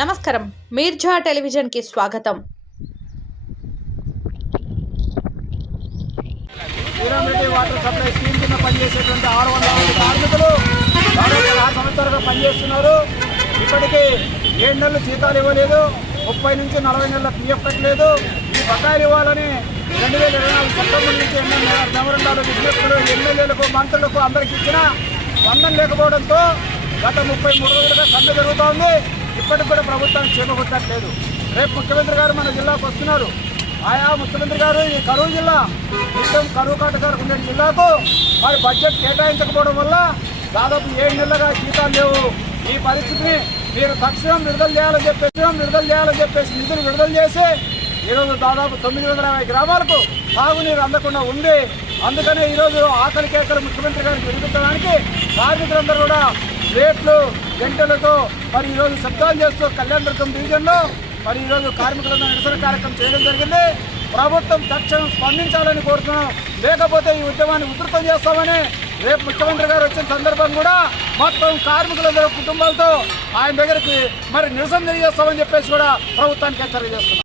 నమస్కారం. మీర్జా టెలివిజన్కి స్వాగతం. Srirama Reddy water supply scheme కింద పనిచేసేటువంటి ఆరు వందల మంది కార్మికులు ఆరు సంవత్సరాలుగా పనిచేస్తున్నారు. ఇప్పటికీ ఏడు నెలలు జీతాలు ఇవ్వలేదు. ముప్పై నుంచి నలభై నెలల పిఎఫ్ కట్టలేదు. ఈ బకాయిలు ఇవ్వాలని రెండు వేల ఇరవై నాలుగు సెప్టెంబర్ నుంచి ఎన్నో మెమరండాలు విజ్ఞప్తులు ఎమ్మెల్యేలకు మంత్రులకు అందరికీ ఇచ్చిన స్పందన లేకపోవడంతో గత ముప్పై మూడు రోజులుగా సమ్మె జరుగుతోంది. ఇప్పటికి కూడా ప్రభుత్వానికి చేపట్టట్లేదు. రేపు ముఖ్యమంత్రి గారు మన జిల్లాకు వస్తున్నారు. ఆయా ముఖ్యమంత్రి గారు ఈ కరువు జిల్లా మొత్తం కరువు కాటకారు ఉండే జిల్లాకు మరి బడ్జెట్ కేటాయించకపోవడం వల్ల దాదాపు ఏడు నెలలుగా జీతాలు లేవు. ఈ పరిస్థితిని మీరు తక్షణం విడుదల చేయాలని చెప్పేసి విడుదల చేయాలని చెప్పేసి నిధులు విడుదల చేసి ఈరోజు దాదాపు తొమ్మిది వందల యాభై గ్రామాలకు తాగునీరు అందకుండా ఉంది. అందుకనే ఈరోజు ఆకలి కేకలు ముఖ్యమంత్రి గారికి వినిపించడానికి కార్మికులందరూ కూడా రేట్లు గంటలతో మరి ఈరోజు శబ్దాలు చేస్తూ కళ్యాణదుర్గం డివిజన్లో మరి ఈరోజు కార్మికులను నిరసన కార్యక్రమం చేయడం జరిగింది. ప్రభుత్వం తక్షణం స్పందించాలని కోరుతున్నాం. లేకపోతే ఈ ఉద్యమాన్ని ఉధృతం చేస్తామని రేపు ముఖ్యమంత్రి గారు వచ్చిన సందర్భం కూడా మొత్తం కార్మికులందరూ కుటుంబాలతో ఆయన దగ్గరికి మరి నిరసన తెలియజేస్తామని చెప్పేసి కూడా ప్రభుత్వానికి హెచ్చరిక చేస్తున్నాం.